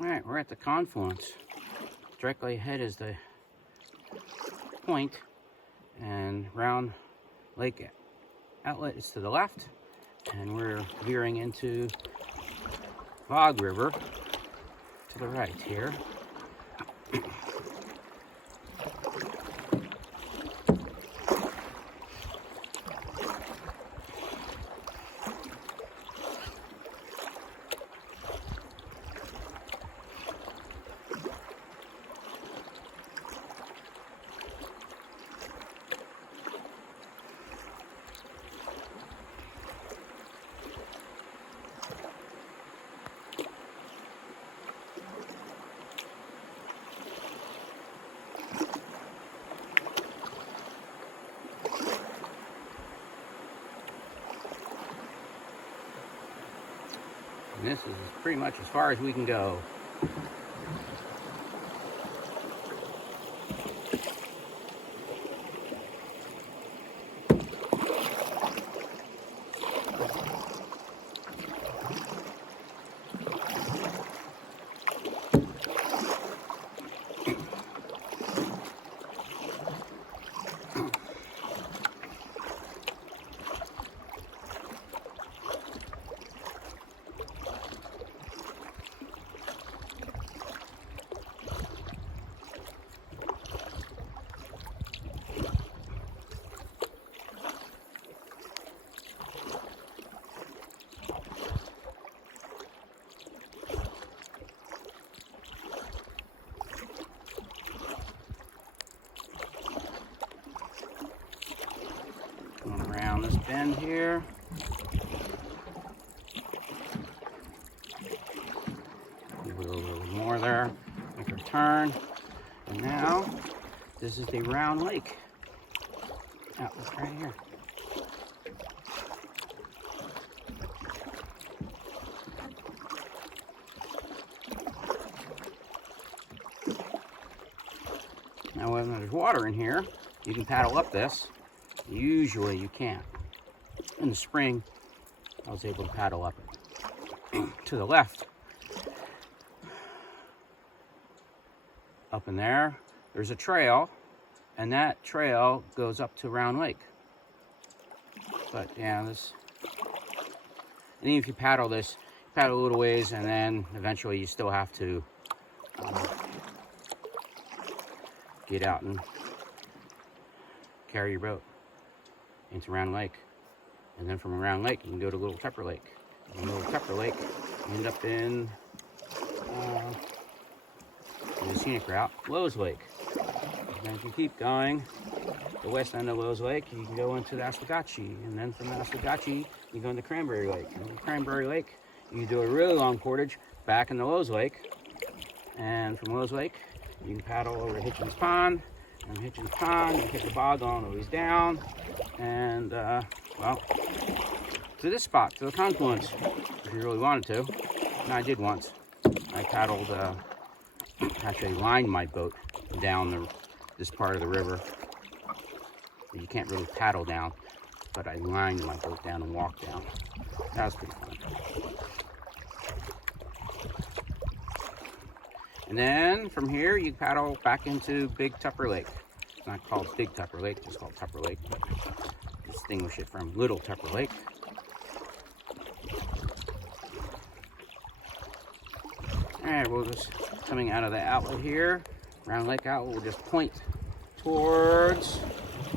All right, we're at the confluence. Directly ahead is the point, and Round Lake outlet is to the left, and we're veering into Bog River to the right here. And this is pretty much as far as we can go. Going around this bend here. Give it a little more there. Make a turn. And now, this is the Round Lake outlet right here. Now, when there's water in here, you can paddle up this. Usually you can't. In the spring, I was able to paddle up it. To the left, up in there, there's a trail, and that trail goes up to Round Lake. But yeah, and even if you paddle this, paddle a little ways, and then eventually you still have to get out and carry your boat into Round Lake. And then from Round Lake, you can go to Little Tupper Lake. And Little Tupper Lake, you end up in the scenic route, Lowe's Lake. And then if you keep going, the west end of Lowe's Lake, you can go into the Oswegatchie. And then from the Oswegatchie, you go into Cranberry Lake. And from Cranberry Lake, you can do a really long portage back into Lowe's Lake. And from Lowe's Lake, you can paddle over to Hitchens Pond. And from Hitchens Pond, you can hit the bog all the way down. And, well, to this spot, to the confluence, if you really wanted to. And I did once. I paddled, actually lined my boat down this part of the river. You can't really paddle down, but I lined my boat down and walked down. That was pretty fun. And then from here, you paddle back into Big Tupper Lake. It's not called Big Tupper Lake, it's called Tupper Lake, but distinguish it from Little Tupper Lake. Alright, we'll just, coming out of the outlet here, Round Lake outlet, we'll just point towards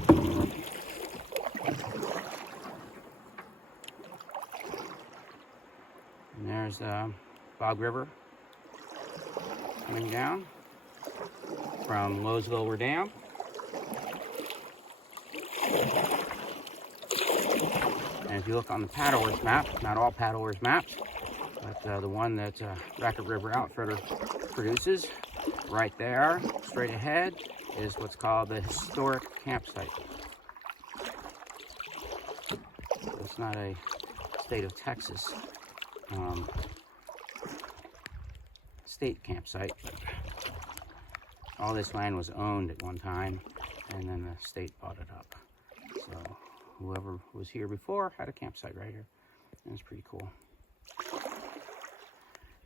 and there's Bog River coming down from Lowesville, we're down. And if you look on the paddler's map, not all paddlers' maps, but the one that Racket River Outfitter produces, right there, straight ahead, is what's called the historic campsite. It's not a state of Texas state campsite, but all this land was owned at one time, and then the state bought it up. So whoever was here before had a campsite right here, and it's pretty cool.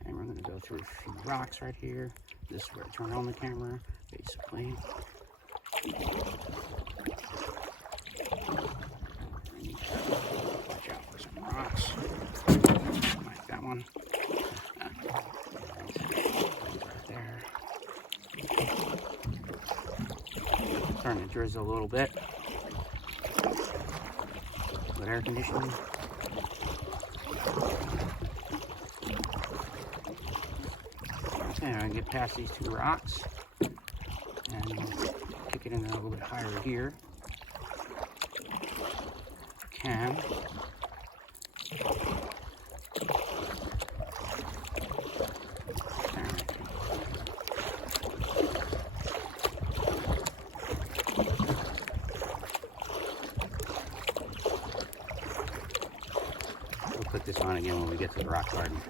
And we're going to go through a few rocks right here. This is where I turn on the camera, basically. Watch out for some rocks. Like that one. Right there. Starting to drizzle a little bit. With air conditioning. Okay, I can get past these two rocks and kick it in a little bit higher here. Can. We'll put this on again when we get to the rock garden.